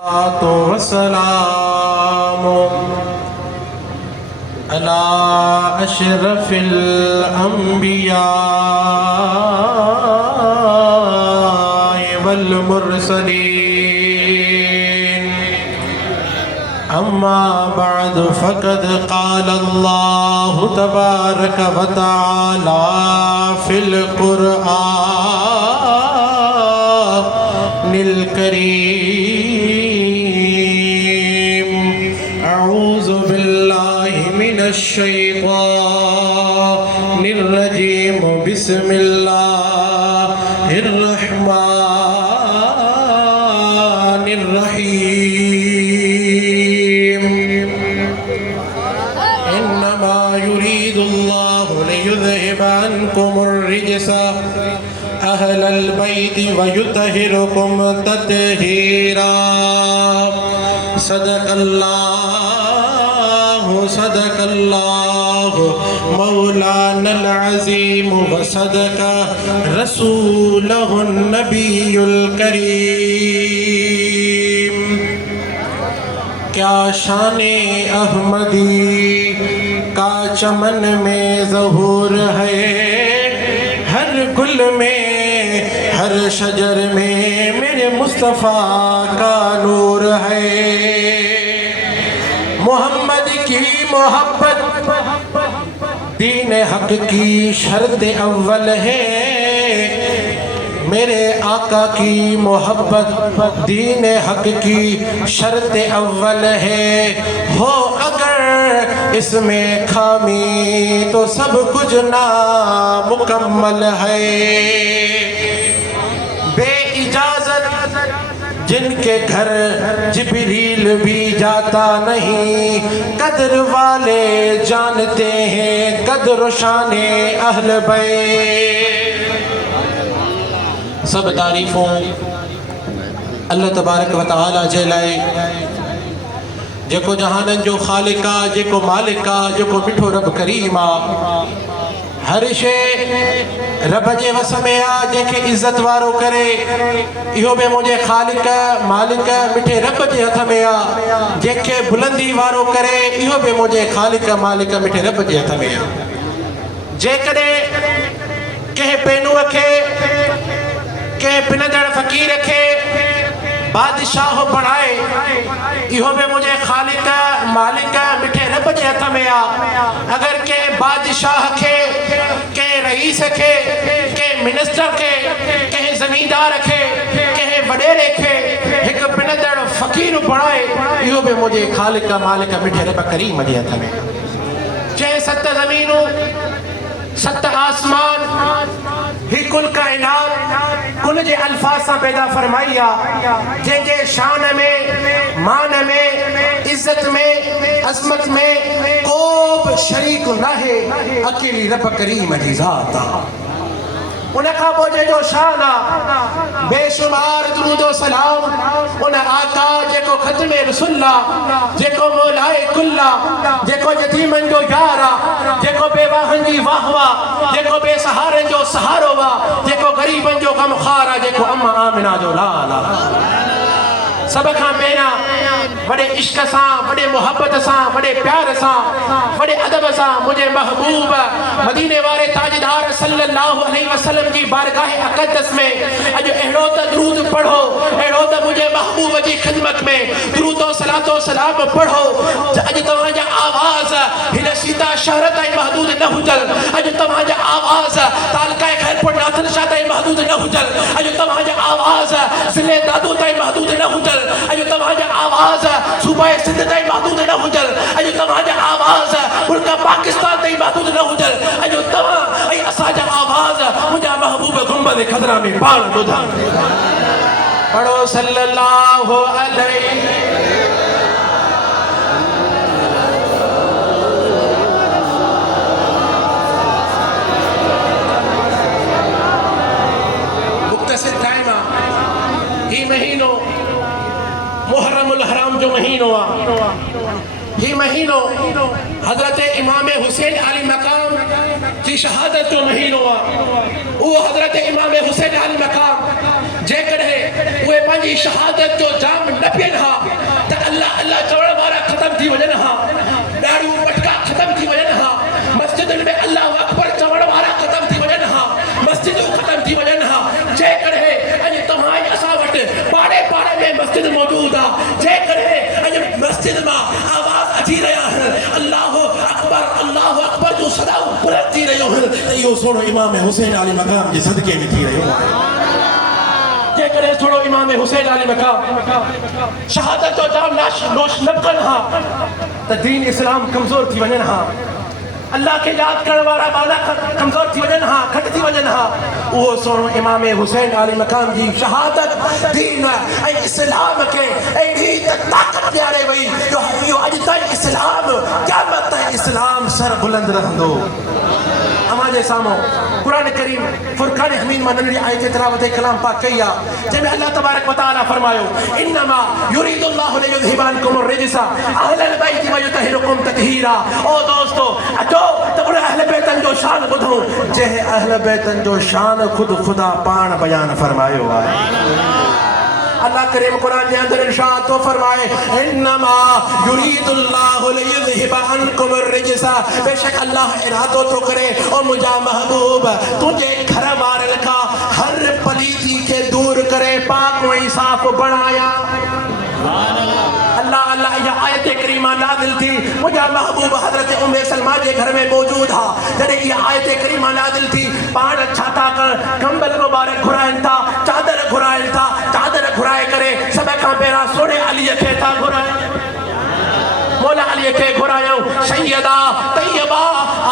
वस्सलाम अला अशरफिल अंबिया वल मुरसलीन अम्मा बाद फ़क़द क़ाल अल्लाहु तबारक व तआला फ़िल क़ुरआनिल करीम अऊज़ु बिल्लाहि मिनश शैतानिर रजीम बिस्मिल्लाहिर रहमानिर रहीम इन्नमा युरीदुल्लाहु लियुज़हिबा अन्कुमुर रिजसा अहलल बैति व युतहिरुकुम तत्हीरा सदक़ल्लाहु मौलानल अज़ीम व सदक़ रसूलुहुन नबियुल करीम। क्या शाने अहमदी का चमन में ज़हूर है, हर गुल में हर शजर में मेरे मुस्तफ़ा का नूर है। मोहम्मद की मोहब्बत दीन हक की शर्त अव्वल है, मेरे आका की मोहब्बत दीन हक की शर्त अव्वल है। हो अगर इसमें खामी तो सब कुछ नामुकम्मल है। बे इजाजत जिनके घर जिब्रील भी जाता नहीं, कदर वाले जानते हैं कदर शाने अहल बैत। सब तारीफ़ों अल्लाह तबारक व तआला जे लाए, जेको जहानन जो ख़ालिका, जेको मालिका, जेको मिठो रब करीम आ। हर शइ रब जे वस में आ, जंहिंखे इज़त वारो करे इहो बि मुंहिंजे ख़ालिक मालिक मिठे रब जे हथ में आ। जंहिंखे बुलंदी वारो करे इहो बि मुंहिंजे ख़ालिक मालिक मिठे रब जे हथ में आ। जेकॾहिं कंहिं पेनूअ खे कंहिं पिनदड़ फ़क़ीर खे बादशाह बणाए इहो बि मुंहिंजे ख़ालिक मालिक मिठे रब जे हथ में आ। अगर कंहिं बादशाह खे, कंहिं रईस खे, कंहिं मिनिस्टर खे, कंहिं ज़मींदार खे, कंहिं वॾेरे खे हिकु पिनदड़ फ़क़ीर बणाए इहो बि मुंहिंजे ख़ालिक मालिक मिठे रब करीम जे हथ में। जंहिं सत ज़मीनूं सत आसमान ही कुल कायनात कुल जे अल्फाज सां पैदा फरमाई आ, जंहिंजे शान में, मान में, इज्जत में, अज़मत में को बि शरीक नाहे, अकेली रब करीम जी ज़ात आ। उनखां पोइ जंहिंजो शान आ बेशुमार दुरूद ओ सलाम उन आका जेको ख़त्मे रसूल आ, जेको मौलाए कुल आ, जेको यतीमन जो यार आ, जेको बेवाहन जी वाहवा, जेको बेसहारन जो सहारो आ, जेको गरीबन जो गमख़ार आ, जेको अम्मा आमिना जो लाल आ। सब खां पहिरियां वॾे इश्क सां, वॾे मोहब्बत सां, वॾे प्यार सां, वॾे अदब सां मुंहिंजे महबूब मदीने वारे ताजदार सल्लल्लाहु अलैहि वसल्लम जी बारगाह अक़दस में अॼु अहिड़ो त दुरूद पढ़ो, अहिड़ो त मुंहिंजे महबूब जी ख़िदमत में दुरूद ओ सलातो सलाम पढ़ो। अॼु तव्हांजा आवाज़ हिन सीता शहर ताईं महदूद न हुजनि, अॼु तव्हांजा आवाज़ तालकाए खैरपुर नाथन शाह ताईं महदूद न हुजनि, अॼु तव्हांजा आवाज़ ज़िले दादू ताईं महदूद न हुजनि, अॼु तव्हांजा आवाज़ सूबाए सिंध ताईं महदूद न हुजनि, अॼु तव्हांजा आवाज़ मुल्क पाकिस्तान ताईं महदूद न हुजनि, अॼु तव्हां ऐं असांजा आवाज़ मुंहिंजा महबूब गुंबद खदरा में पाण ॿुधनि। पढ़ो सल्लल्लाहु अलैहि मुख्तसर टाइम आ। ही महीनो मुहर्रमुल हराम जो महीनो आ। ही महीनो हजरत इमाम हुसैन अली मकाम की शहादत जो महीनो आ। वो हजरत इमाम हुसैन अली मकाम जेकॾहिं उहे पंहिंजी शहादत जो जाम न पीअनि हा त अल्लाह अल्लाह चवण वारा ख़तम थी वञनि हा, ॾाढ़ियूं मटका ख़तम थी वञनि हा, मस्जिदुनि में अल्लाह अकबर चवण वारा ख़तम थी वञनि हा, मस्जिदूं ख़तम थी वञनि हा। जेकॾहिं अॼु तव्हां असां वटि पाड़े पाड़े में मस्जिद मौजूद आहे, जेकॾहिं अॼु मस्जिद मां आवाज़ अची रहिया आहिनि अल्लाह अकबर जो सदाऊं बुलंद थी रहियूं आहिनि त इहो सोनो इमाम हुसैन आली मक़ाम जे सदके में थी रहियो आहे। जेकॾहिं सोनो इमाम हुसैन आली मक़ाम शहादत जो जाम नोश न कनि हा त दीन इस्लाम कमज़ोर थी वञनि हा, अल्लाह के याद करण वारा बाला कमज़ोर थी वञनि हा, घटि थी वञनि हा। उहो सोनो इमाम हुसैन आली मक़ाम जी शहादत दीन ऐं इस्लाम खे अहिड़ी ताक़त ॾियारे वई जो इहो अॼु ताईं इस्लाम क़यामत ताईं इस्लाम सर बुलंद रहंदो। हमारे सामो कुरान करीम फुरकान हमीद में नंढड़ी आयत तिलावत कलाम पाक कई आहे जंहिंमें अल्लाह तबारक व तआला फरमायो इन्नमा युरीदुल्लाहु लियुज़हिबा अन्कुम अर्रिजसा अहलल बैति व युतहिरुकुम ततहीरा। ओ दोस्तो अचो त उन अहल बैतन जो शान ॿुधूं जंहिं अहल बैतन जो शान खुद खुदा पाण बयान फरमायो आहे। अल्लाह करीम कुरान के अंदर इरशाद तो फरमाए इन्नमा युरीदुल्लाहु लियुज़हिबा अन्कुम अर्रिजसा, बेशक अल्लाह इरादो तो करे और मुझा महबूब तुझे घर वारन का हर पलीती के दूर करे पाक व साफ बनाया। अल्लाह अल्लाह यह आयत करीमा नाज़िल थी मुझा महबूब हजरत उम्मे सलमा के घर में मौजूद हा। जॾहिं इहा आयत करीमा नाज़िल थी पाण छा था कर कंबल मुबारक घुराइनि था, चादर घुराइनि था, चादर घुराए करे सब खां पहिरां सोने अलीअ खे था घुराइनि, मौला अलीअ खे घुरायूं, सैयदा तैयबा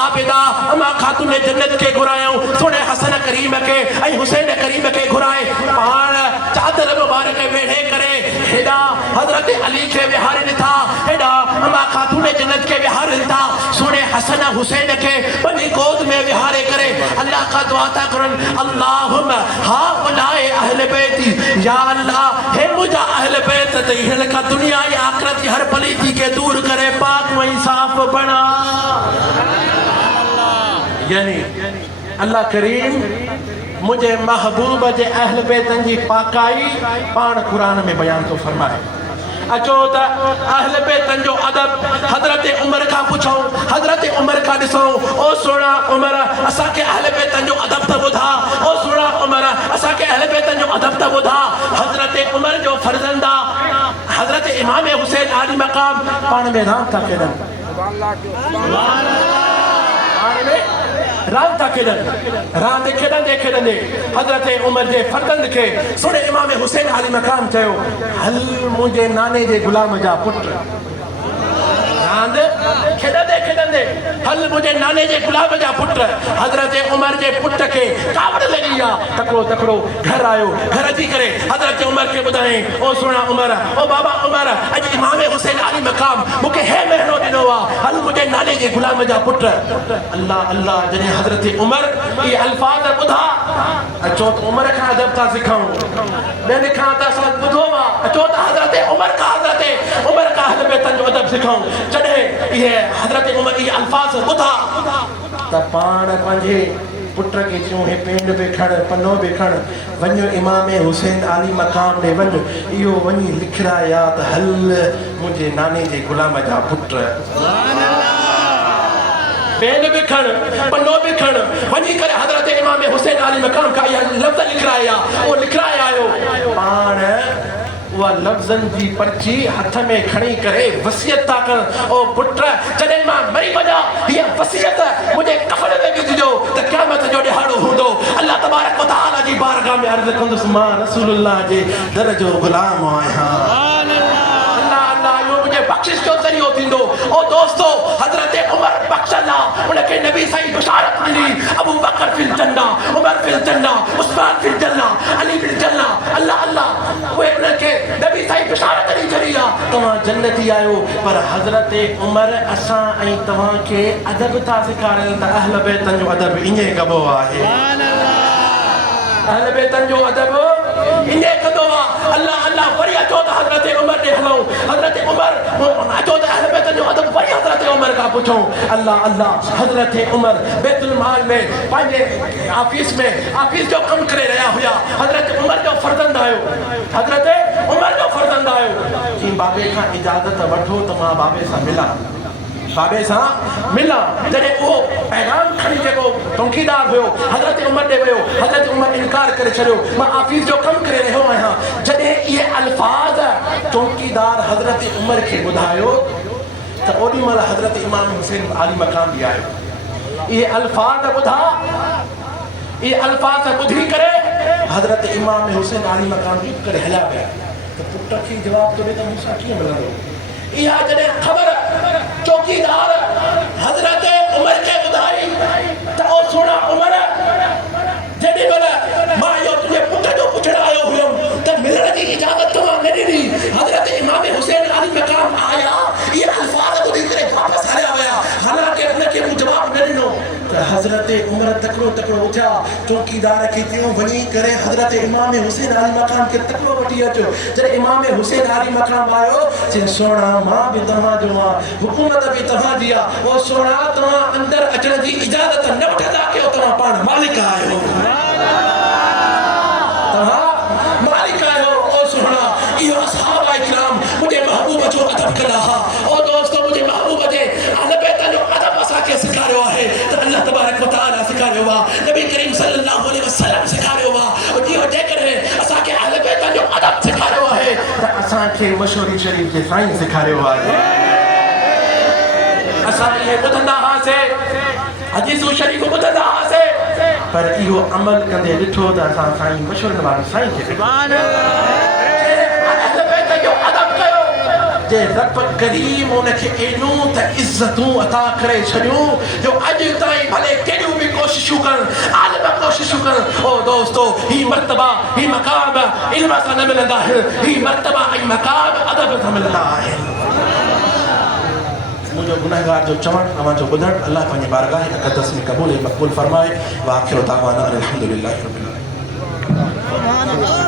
आबिदा अमा खातून जन्नत के घुरायूं, सोने हसन करीम के ऐं हुसैन करीम के घुराए पाण चादर मुबारक वेढ़े करे हेॾा हजरत अली के विहारनि था, हेॾा अमा खातून जन्नत के विहारनि था, सोने हसन हुसैन के पंहिंजी गोद में विहारे करे अल्लाह का दुआ था करनि अल्लाहुम्मा हाउलाए अहल बैती, या अल्लाह हे मुझा अहल बैत त हिन का दुनिया या आखिरत की हर पलीती के दूर करे पाक व साफ बना। यानी अल्लाह करीम मुझे महबूब जे अहल बैतन जी पाकाई पाण कुरान में बयान तो फरमाए। अचो त अहल बैतन जो अदब हजरत उमर का पुछो, हजरत उमर का ॾिसो। ओ सोना उमर असां के अहल बैतन जो अदब त ॿुधा, ओ सोना उमर असां के अहल बैतन जो अदब त ॿुधा। हजरत उमर जो फर्जंदा हजरत इमाम हुसैन आली मक़ाम पाण में राम था खेॾनि, राम था खेॾनि, रांदि खेॾंदे खेॾंदे हजरत उमर जे फर्जंद खे सोने इमाम हुसैन आली मक़ाम चयो हल मुंहिंजे नाने जे गुलाम जा पुट, रांदि खेॾंदे खेॾंदे हल मुंहिंजे नाने जे गुलाम जा पुट। हजरत उमर जे पुट खे कावड़ लॻी आहे, तकिड़ो तकिड़ो घर आयो, घर अची करे हजरत उमर खे ॿुधाई ओ सुहिणा उमर, ओ बाबा उमर अॼु इमाम हुसैन आली मक़ाम मूंखे हे महीनो ॾिनो आहे, हल मुंहिंजे नाने जे गुलाम जा पुट। अल्लाह अल्लाह जॾहिं हजरत उमर इहे अल्फाज़ ॿुधा अचो त उमर खां अदब था सिखूं, ॿियनि खां त असां ॿुधो आहे, अचो त हजरत उमर का अहल बैतन जो अदब सिखूं। जॾहिं इहे हजरत उमर इहे अल्फाज़ ॿुधा त पाण पंहिंजे पुट खे चयूं हे पेंड बि खण, पनो बि खण, वञो इमाम हुसैन आली मक़ाम ॾे वञ, इहो वञी लिखराया त हल मुंहिंजे नाने जे गुलाम जा पुट। पेन भी खण, पन्नो भी खण, वञी करे हजरत इमाम हुसैन आली मक़ाम का इहा लफ़्ज़ लिखराया, वो लिखराया आयो पाण उहा लफ़्ज़नि जी पर्ची हथ में खणी करे वसियत था कर ओ पुट जॾहिं मां मरी वञा हीअ वसियत मुंहिंजे कफ़न में विझिजो त क़यामत जो ॾिहाड़ो हूंदो। अल्लाह तबारक व तआला जी बारगाह में अर्ज़ कंदुसि मां रसूलुल्लाह जे दर जो गुलाम आहियां। बख्शिश जो ज़रियो थींदो। ओ दोस्तो हजरत उमर बख्शला उनके नबी सही बशारत मिली, अबू बकर फिल जन्ना, उमर फिल जन्ना, उस्मान फिल जन्ना, अली फिल जन्ना। अल्लाह अल्लाह वो उनके नबी सही बशारत दी करिया तव्हां जन्नती आयो। पर हजरत उमर असां ऐं तव्हां खे अदब था सिखारनि त अहल बैतन जो अदब इएं कबो आहे, अहल बैतन जो अदब इने कदो अल्लाह अल्लाह वरी अचो त हजरत उमर ॾे हलूं। हजरत उमर अचो त अहल बैत जो अदब वरी हजरत उमर खां पुछो। वठो अल्लाह अल्लाह हज़रत उमर बैतुल माल में पंहिंजे ऑफिस जो कम करे रहा हुआ हज़रत उमर जो फर्जंद आयो हज़रत उमर जो फर्जंद आयो कि बाबे का इजाजत वठो तो मां बाबे सां मिला जॾहिं उहो पैगाम खणी जेको चौकीदार हुयो हज़रत उमर ॾे वियो हज़रत उमर इनकार करे छॾियो मां ऑफिस जो कमु करे रहियो आहियां जॾहिं इहे अल्फाज़ चौकीदार हज़रत उमर खे ॿुधायो त ओॾी महिल हज़रत इमाम हुसैन आली मकाम बि आयो इहे अल्फाज़ ॿुधी करे हज़रत इमाम हुसैन आली मकाम बि करे हलिया विया त पुट खे जवाब थो ॾे त मूंसां कीअं मिलंदो इहा जॾहिं ख़बर चौकीदार हज़रत उमर खे ॿुधाई त ओ सुहिणा उमर जेॾी महिल मां इहो तुंहिंजे पुट जो पुछण आयो हुयुमि त मिलण जी इजाज़त तव्हां न ॾिनी हज़रत इमाम हुसैन आली मकाम आया इहे अल्फाज़ ॿुधी करे वापसि हलिया विया हालांकि उनखे मूं जवाबु न ॾिनो त हज़रत उमर तकिड़ो उथिया चौकीदार खे चयो वञी करे हज़रत इमाम हुसैन आली मकाम खे तकिड़ो वठी अचो जॾहिं इमाम हुसैन आली मकाम आयो चयो सोना मां बि तव्हांजो आहियां हुकूमत बि तव्हांजी आहे ओ सोना तव्हां अंदरि अचण जी इजाज़त न वठंदा कयो तव्हां पाण मालिक आहियो ओ सोना इहो असहाबा इकराम मुंहिंजे महबूब जो अदब कंदा हुआ ओ दोस्तो मुंहिंजे महबूब जे अहल बैत जो अदब असांखे सेखारियो आहे त अल्लाह तबारक व तआला सेखारियो आहे नबी करीम सल्लल्लाहु अलैहि वसल्लम सेखारियो आहे इहो जेकॾहिं असांखे अहल बैत जो अदब सेखारियो आहे त असांखे मशहूरी शरीफ़ जे साईं सेखारियो आहे असां इहे ॿुधंदा हुआसीं हदीसूं शरीफ़ ॿुधंदा हुआसीं पर इहो अमल कंदे ॾिठो त असां साईं मशहूरु वारे साईं खे जे रब करीम उनखे एॾियूं त इज़तूं अता करे छॾियूं जो अॼु ताईं भले केॾियूं बि कोशिशूं कनि आलिम कोशिशूं कनि ओ दोस्तो ही मर्तबा ही मक़ाम इल्म सां न मिलंदा आहिनि ही मर्तबा ऐं मक़ाम अदब सां मिलंदा आहिनि मुझे गुनहगार जो चवण तव्हांजो ॿुधण अल्लाह पंहिंजे बारगाह अक़दस में क़बूल मक़बूल फरमाए वाखिर दावाना अल्हम्दुलिल्लाहि रब्बिल आलमीन।